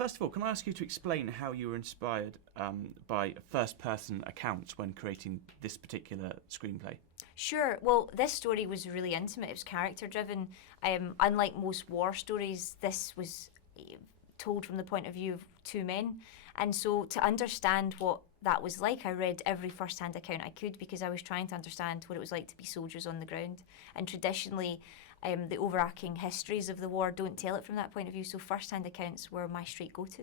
First of all, can I ask you to explain how you were inspired by first-person accounts when creating this particular screenplay? Sure. Well, this story was really intimate. It was character-driven. Unlike most war stories, this was told from the point of view of two men. And so to understand what that was like, I read every first-hand account I could because I was trying to understand what it was like to be soldiers on the ground. And traditionally, the overarching histories of the war don't tell it from that point of view, so first-hand accounts were my straight go-to.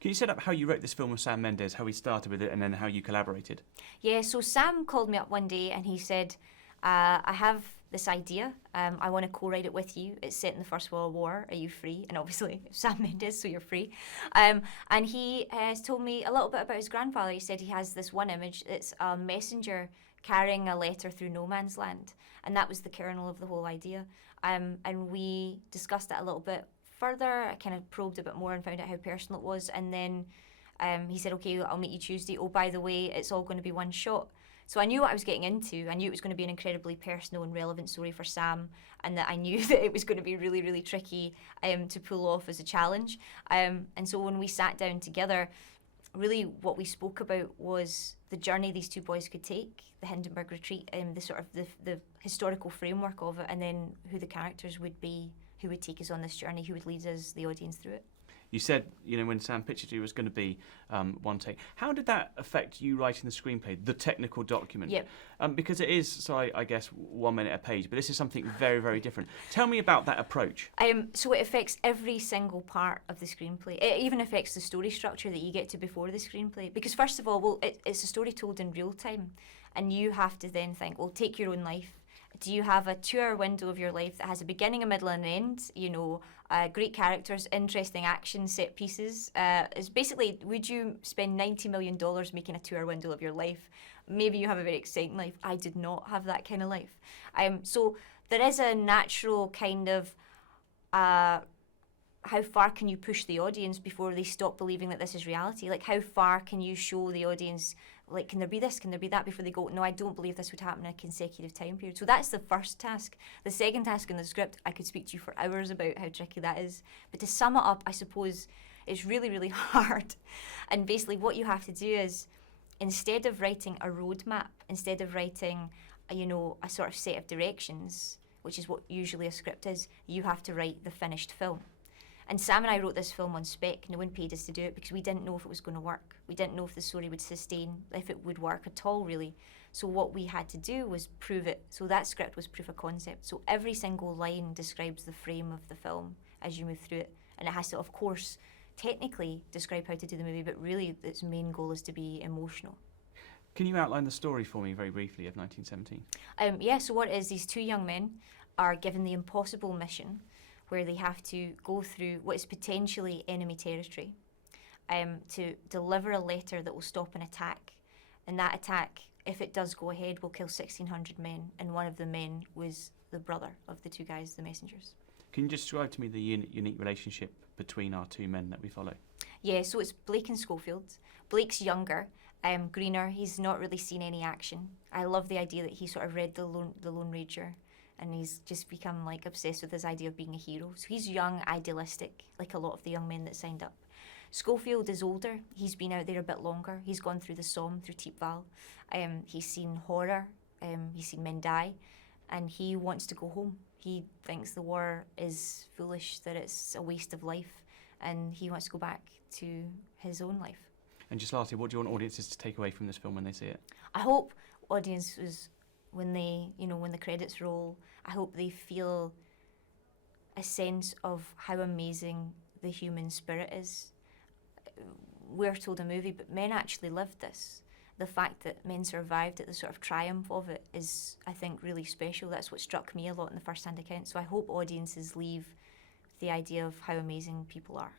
Can you set up how you wrote this film with Sam Mendes, how he started with it, and then how you collaborated? Yeah, so Sam called me up one day and he said, I have this idea, I want to co-write it with you. It's set in the First World War, are you free? And obviously, Sam Mendes, so you're free. And he has told me a little bit about his grandfather. He said he has this one image, it's a messenger carrying a letter through no man's land. And that was the kernel of the whole idea. And we discussed it a little bit further. I kind of probed a bit more and found out how personal it was. And then he said, okay, I'll meet you Tuesday. Oh, by the way, it's all going to be one shot. So I knew what I was getting into. I knew it was going to be an incredibly personal and relevant story for Sam, and that I knew that it was going to be really, really tricky to pull off as a challenge. And so when we sat down together, really what we spoke about was the journey these two boys could take, the Hindenburg Retreat, the sort of the historical framework of it, and then who the characters would be, who would take us on this journey, who would lead us, the audience, through it. You said, when Sam pictured you, it was going to be one take. How did that affect you writing the screenplay, the technical document? Yep. Because it is, so I guess, 1 minute a page, but this is something very, very different. Tell me about that approach. So it affects every single part of the screenplay. It even affects the story structure that you get to before the screenplay. Because first of all, it's a story told in real time, and you have to then think, well, take your own life. Do you have a 2-hour window of your life that has a beginning, a middle, and an end? Great characters, interesting action set pieces. It's basically, would you spend $90 million making a 2-hour window of your life? Maybe you have a very exciting life. I did not have that kind of life. So there is a natural kind of how far can you push the audience before they stop believing that this is reality? Like, how far can you show the audience, like, can there be this, can there be that, before they go, no, I don't believe this would happen in a consecutive time period. So that's the first task. The second task in the script, I could speak to you for hours about how tricky that is. But to sum it up, I suppose it's really, really hard. And basically what you have to do is, instead of writing a roadmap, instead of writing, a sort of set of directions, which is what usually a script is, you have to write the finished film. And Sam and I wrote this film on spec. No one paid us to do it because we didn't know if it was going to work. We didn't know if the story would sustain, if it would work at all, really. So what we had to do was prove it. So that script was proof of concept. So every single line describes the frame of the film as you move through it. And it has to, of course, technically describe how to do the movie, but really its main goal is to be emotional. Can you outline the story for me very briefly of 1917? Yeah, so what it is, these two young men are given the impossible mission where they have to go through what is potentially enemy territory to deliver a letter that will stop an attack. And that attack, if it does go ahead, will kill 1,600 men, and one of the men was the brother of the two guys, the messengers. Can you describe to me the unique relationship between our two men that we follow? Yeah, so it's Blake and Schofield. Blake's younger, greener, he's not really seen any action. I love the idea that he sort of read the Lone Ranger, and he's just become like obsessed with his idea of being a hero. So he's young, idealistic, like a lot of the young men that signed up. Schofield is older. He's been out there a bit longer. He's gone through the Somme, through Thiepval. He's seen horror. He's seen men die, and he wants to go home. He thinks the war is foolish, that it's a waste of life, and he wants to go back to his own life. And just lastly, what do you want audiences to take away from this film when they see it? I hope audiences, when they, when the credits roll, I hope they feel a sense of how amazing the human spirit is. We're told a movie, but men actually lived this. The fact that men survived at the sort of triumph of it is, I think, really special. That's what struck me a lot in the first-hand account. So I hope audiences leave with the idea of how amazing people are.